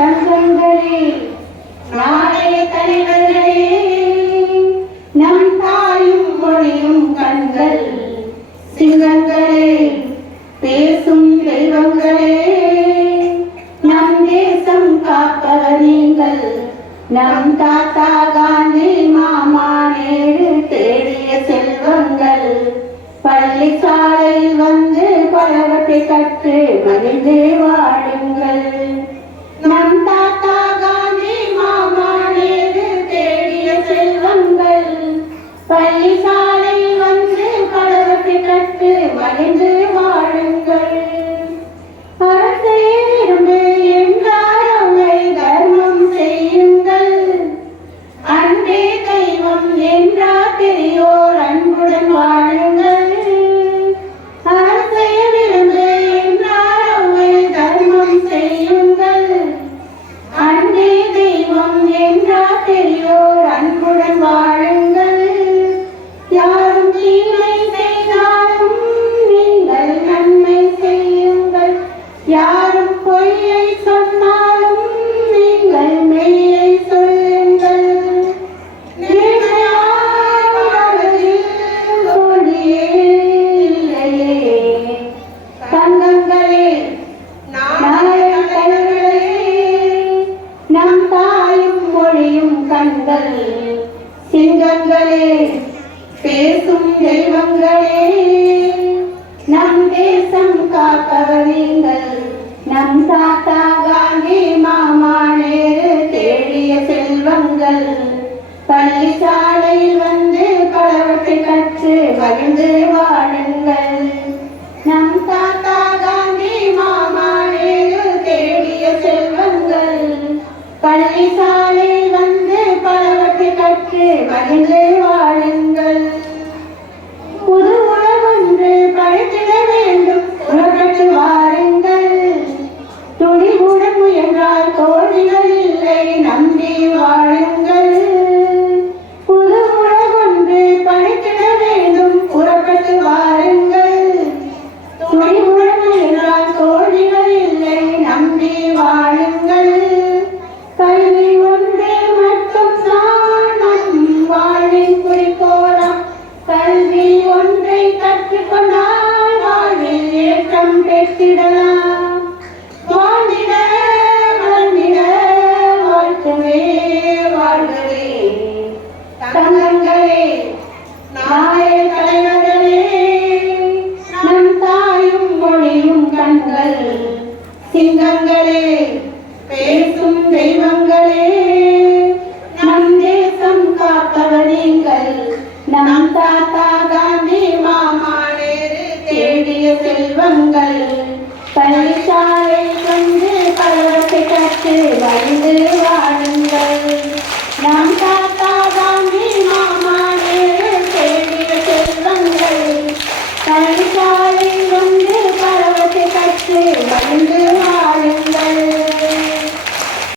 தங்கங்களே, நாளைய தலைவர்களே, நம் தாயும் மொழியும் கண்கள் சிங்கங்களே, பேசும் தெய்வங்களே, நம் தேசம் காப்பவர் நீங்கள். நம் தாத்தா காந்தி மாமா நேரு தேடிய செல்வங்கள். பள்ளிச்சாலையில் வந்து பலவற்றை கற்று மகிழ்ந்து வாழுங்கள். நம் தாத்தா காந்தி மாமா நேரு தேடிய செல்வங்கள். பள்ளிச்சாலையில் வந்து பலவற்றை கற்று மகிழ்ந்து வாழுங்கள். அரசே விரும்பு என்றார் அவரை தர்மம் செய்யுங்கள். அன்பே தெய்வம் என்றார் பெரியோர் அன்புடன் வாழுங்கள். அரசே விரும்பு என்றார் அவரை தர்மம் செய்யுங்கள். அன்பே தெய்வம் என்றார் பெரியோர் அன்புடன் வாழுங்கள். யாரும் தீமை செய்தாலும் நீங்கள் நன்மை செய்யுங்கள். யாரும் பொய்யை சொன்னாலும் நீங்கள் மெய்யை சொல்லுங்கள். நேர்மையாய் வாழ்வதில் தோல்வியே இல்லையே. தங்கங்களே, நாளைய தலைவர்களே, நம் தாயும் மொழியும் கண்கள் சிங்கங்களே, பேசும் தெய்வங்களே, நம் தேசம் காப்பவர் நீங்கள். நம் தாத்தா காந்தி மாமா நேரு தேடிய செல்வங்கள். பள்ளிச்சாலையில் வந்து பலவற்றை கற்று மகிழ்ந்து வாழுங்கள். நம் தாத்தா காந்தி மாமா நேரு தேடிய செல்வங்கள். பள்ளிச்சாலையில் வந்து பலவற்றை கற்று மகிழ்ந்து வாழுங்கள். புது உலகொன்று படைத்திட வேண்டும், புறப்பட்டு வாருங்கள். துணிவுடன் முயன்றால் தோல்விகள் இல்லை, நம்பி வாழுங்கள். புது உலகொன்று படைத்திட வேண்டும், புறப்பட்டு வாருங்கள். துணிவுடன் முயன்றால் தோல்விகள் இல்லை, நம்பி வாழுங்கள். கல்வி ஒன்றே மட்டும் தான் நம் வாழ்வின் குறிக்கோளாம். கல்வி ஒன்றை கற்றுக்கொண்டால் வாழ்வில் ஏற்றம் பெற்றிடலாம். வாழ்ந்திட வளர்ந்திட வாழ்க்கவே வாழ்கவே. தங்கங்களே, நாளைய தலைவர்களே, நம் தாயும் மொழியும் கண்கள் சிங்கங்களே, பேசும் தெய்வங்களே, நம் தேசம் காப்பவர் நீங்கள். நம் தாத்தா காந்தி மாமா நேரு தேடிய செல்வங்கள். பள்ளிச்சாலை வந்து பலவற்றை கற்று மகிழ்ந்து வாழுங்கள். நம் தாத்தா காந்தி மாமா நேரு தேடிய செல்வங்கள். பள்ளிச்சாலை வந்து பலவற்றை கற்று மகிழ்ந்து